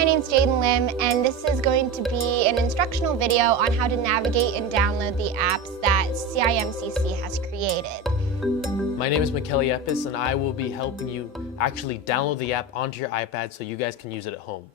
my name's Jaden Lim, and this is going to be an instructional video on how to navigate and download the apps that CIMCC has created. My name is Mikele Epis, and I will be helping you actually download the app onto your iPad so you guys can use it at home.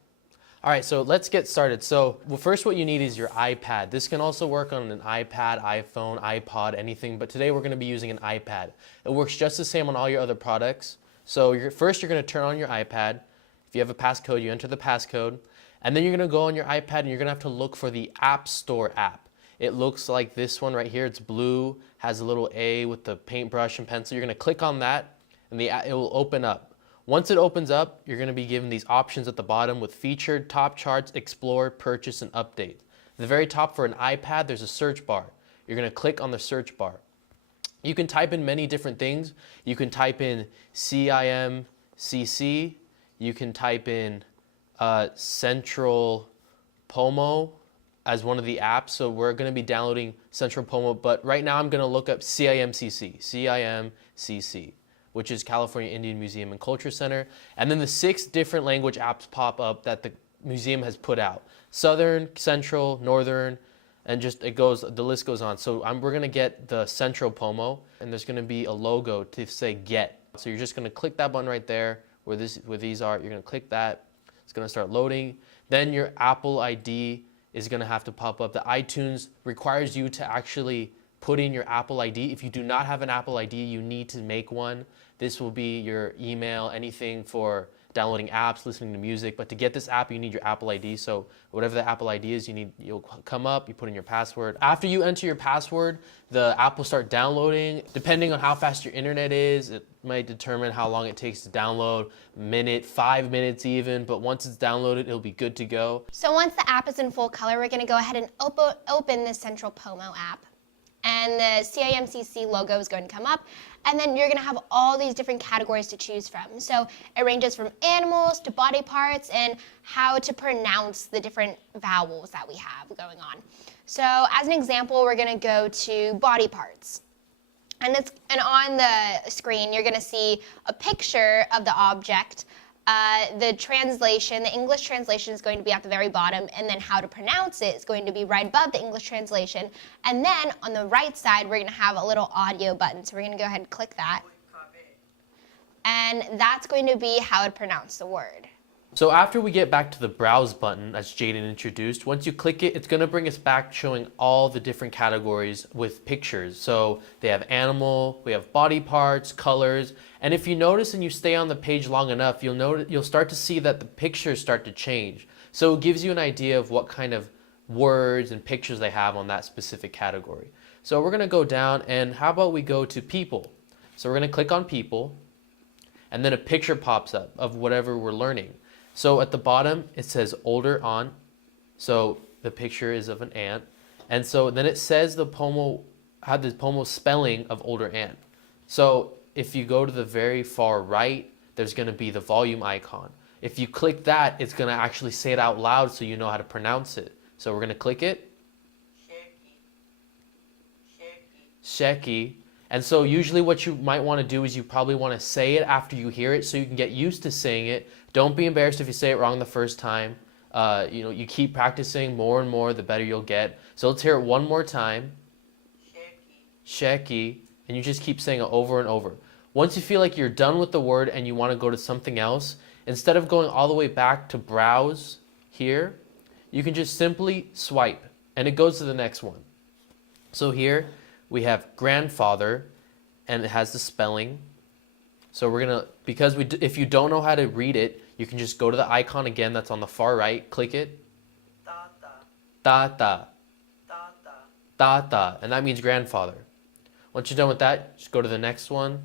All right, so let's get started. So first what you need is your iPad. This can also work on an iPad, iPhone, iPod, anything, but today we're gonna be using an iPad. It works just the same on all your other products. So first you're gonna turn on your iPad. If you have a passcode, you enter the passcode, and then you're gonna go on your iPad and you're gonna have to look for the App Store app. It looks like this one right here. It's blue, has a little A with the paintbrush and pencil. You're gonna click on that and it will open up. Once it opens up, you're gonna be given these options at the bottom with featured, top charts, explore, purchase, and update. At the very top for an iPad, there's a search bar. You're gonna click on the search bar. You can type in many different things. You can type in CIMCC. You can type in Central Pomo as one of the apps. So we're gonna be downloading Central Pomo, but right now I'm gonna look up CIMCC, which is California Indian Museum and Culture Center. And then the 6 different language apps pop up that the museum has put out. Southern, Central, Northern, and the list goes on. So we're gonna get the Central Pomo, and there's gonna be a logo to say get. So you're just gonna click that button right there where these are. You're gonna click that. It's gonna start loading. Then your Apple ID is gonna have to pop up. The iTunes requires you to actually put in your Apple ID. If you do not have an Apple ID, you need to make one. This will be your email, anything for downloading apps, listening to music. But to get this app, you need your Apple ID. So whatever the Apple ID is, you'll come up, you put in your password. After you enter your password, the app will start downloading. Depending on how fast your internet is, it might determine how long it takes to download, minute, 5 minutes even. But once it's downloaded, it'll be good to go. So once the app is in full color, we're gonna go ahead and open the Central Pomo app. And the CIMCC logo is going to come up, and then you're going to have all these different categories to choose from. So it ranges from animals to body parts and how to pronounce the different vowels that we have going on. So as an example, we're going to go to body parts. And on the screen, you're going to see a picture of the object. The English translation is going to be at the very bottom, and then how to pronounce it is going to be right above the English translation. And then on the right side, we're going to have a little audio button. So we're going to go ahead and click that. And that's going to be how to pronounce the word. So after we get back to the browse button, as Jaden introduced, once you click it, it's gonna bring us back showing all the different categories with pictures. So they have animal, we have body parts, colors, and if you notice and you stay on the page long enough, you'll start to see that the pictures start to change. So it gives you an idea of what kind of words and pictures they have on that specific category. So we're gonna go down, and how about we go to people? So we're gonna click on people, and then a picture pops up of whatever we're learning. So at the bottom, it says older aunt. So the picture is of an ant. And so then it says the pomo spelling of older ant. So if you go to the very far right, there's gonna be the volume icon. If you click that, it's gonna actually say it out loud so you know how to pronounce it. So we're gonna click it. Sheki. And so usually what you might want to do is you probably want to say it after you hear it so you can get used to saying it. Don't be embarrassed if you say it wrong the first time. You keep practicing more and more, the better you'll get. So let's hear it one more time. Sheki. And you just keep saying it over and over. Once you feel like you're done with the word and you want to go to something else, instead of going all the way back to browse here, you can just simply swipe and it goes to the next one. So here we have grandfather, and it has the spelling. So we're gonna, if you don't know how to read it, you can just go to the icon again that's on the far right, click it. Tata. Tata, and that means grandfather. Once you're done with that, just go to the next one.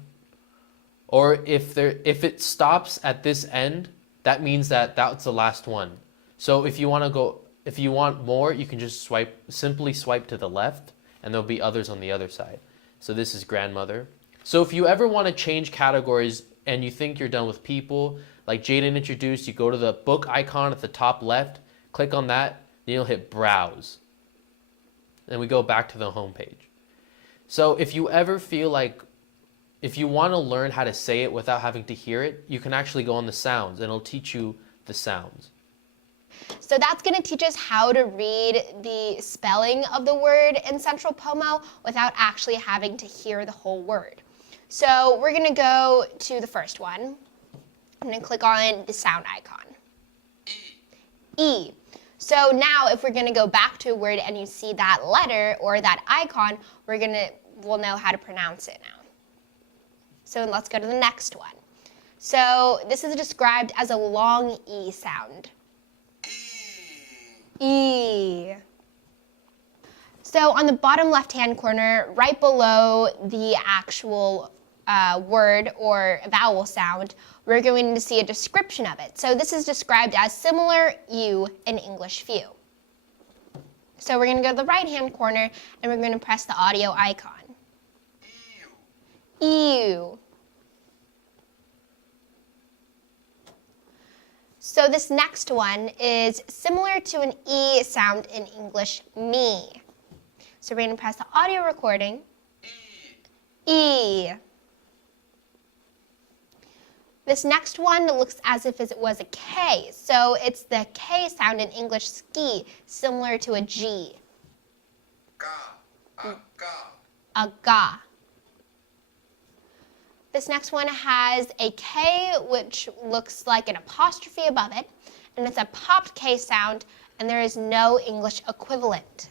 Or if it stops at this end, that means that that's the last one. So if you want more, you can just simply swipe to the left, and there'll be others on the other side. So this is grandmother. So if you ever want to change categories and you think you're done with people, like Jaden introduced, you go to the book icon at the top left, click on that, then you'll hit browse. And we go back to the home page. So if you ever feel like, if you want to learn how to say it without having to hear it, you can actually go on the sounds and it'll teach you the sounds. So that's going to teach us how to read the spelling of the word in Central Pomo without actually having to hear the whole word. So we're going to go to the first one. I'm going to click on the sound icon. E. So now if we're going to go back to a word and you see that letter or that icon, we'll know how to pronounce it now. So let's go to the next one. So this is described as a long E sound. E. So on the bottom left-hand corner, right below the actual word or vowel sound, we're going to see a description of it. So this is described as similar U in English few. So we're going to go to the right-hand corner and we're going to press the audio icon. Ew. So this next one is similar to an E sound in English, me. So we're going to press the audio recording. E. This next one looks as if it was a K. So it's the K sound in English, ski, similar to a G. Ga. A ga. This next one has a K, which looks like an apostrophe above it, and it's a popped K sound, and there is no English equivalent.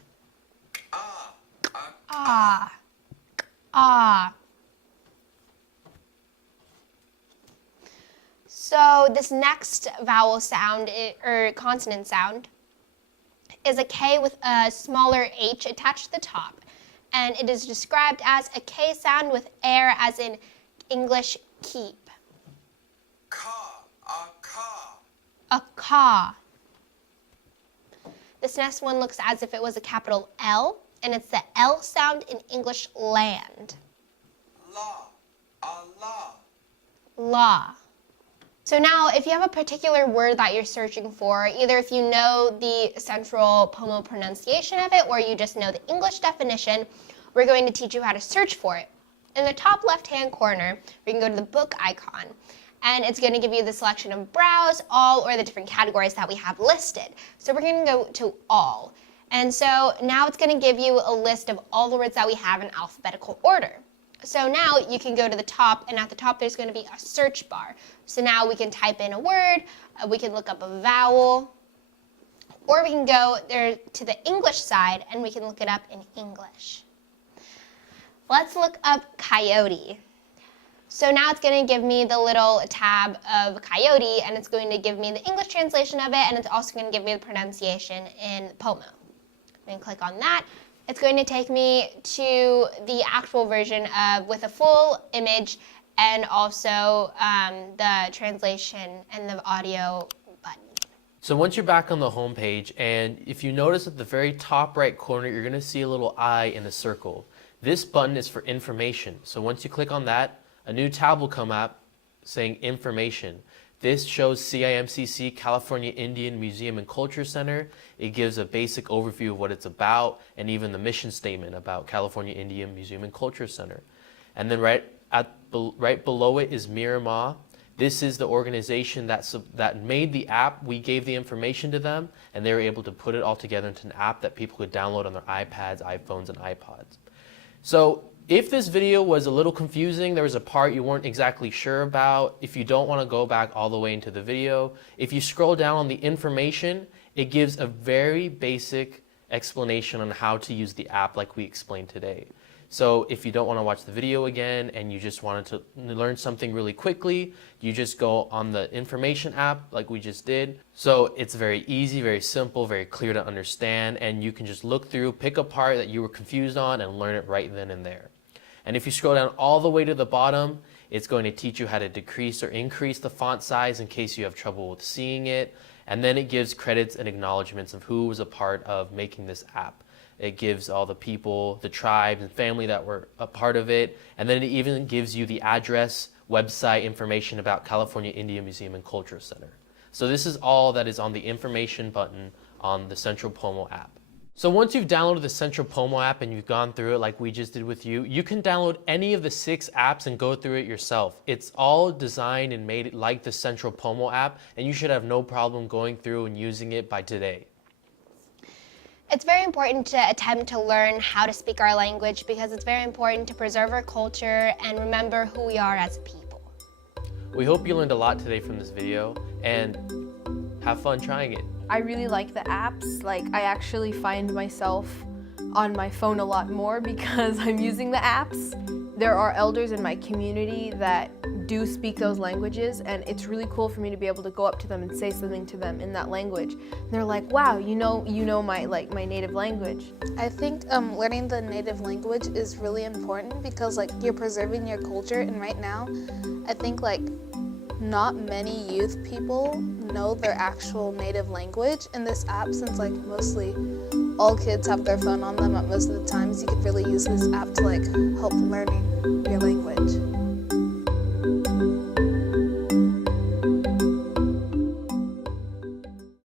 Ah. Ah. So this next vowel sound, or consonant sound, is a K with a smaller H attached to the top, and it is described as a K sound with air, as in English keep. Ka. A ka. This next one looks as if it was a capital L, and it's the L sound in English, land. La. La. So now, if you have a particular word that you're searching for, either if you know the Central Pomo pronunciation of it or you just know the English definition, we're going to teach you how to search for it. In the top left-hand corner, we can go to the book icon, and it's going to give you the selection of browse, all, or the different categories that we have listed. So we're going to go to all. And so now it's going to give you a list of all the words that we have in alphabetical order. So now you can go to the top, and at the top there's going to be a search bar. So now we can type in a word, we can look up a vowel, or we can go there to the English side and we can look it up in English. Let's look up coyote. So now it's going to give me the little tab of coyote, and it's going to give me the English translation of it, and it's also going to give me the pronunciation in Pomo. I'm going to click on that. It's going to take me to the actual version with a full image and also the translation and the audio button. So once you're back on the home page, and if you notice at the very top right corner, you're going to see a little I in the circle. This button is for information. So once you click on that, a new tab will come up saying information. This shows CIMCC, California Indian Museum and Culture Center. It gives a basic overview of what it's about and even the mission statement about California Indian Museum and Culture Center. And then right below it is Miramar. This is the organization that made the app. We gave the information to them, and they were able to put it all together into an app that people could download on their iPads, iPhones, and iPods. So if this video was a little confusing, there was a part you weren't exactly sure about, if you don't want to go back all the way into the video, if you scroll down on the information, it gives a very basic explanation on how to use the app like we explained today. So if you don't want to watch the video again and you just wanted to learn something really quickly, you just go on the information app like we just did. So it's very easy, very simple, very clear to understand, and you can just look through, pick a part that you were confused on and learn it right then and there. And if you scroll down all the way to the bottom, it's going to teach you how to decrease or increase the font size in case you have trouble with seeing it. And then it gives credits and acknowledgments of who was a part of making this app. It gives all the people, the tribes and family that were a part of it. And then it even gives you the address, website information about California Indian Museum and Culture Center. So this is all that is on the information button on the Central Pomo app. So once you've downloaded the Central Pomo app and you've gone through it like we just did with you, you can download any of the 6 apps and go through it yourself. It's all designed and made like the Central Pomo app, and you should have no problem going through and using it by today. It's very important to attempt to learn how to speak our language because it's very important to preserve our culture and remember who we are as a people. We hope you learned a lot today from this video, and have fun trying it. I really like the apps. Like, I actually find myself on my phone a lot more because I'm using the apps. There are elders in my community that do speak those languages, and it's really cool for me to be able to go up to them and say something to them in that language. And they're like, "Wow, you know my my native language." I think learning the native language is really important because like you're preserving your culture, and right now I think like not many youth people know their actual native language. In this app, since like mostly all kids have their phone on them at most of the times, you could really use this app to like help learning your language.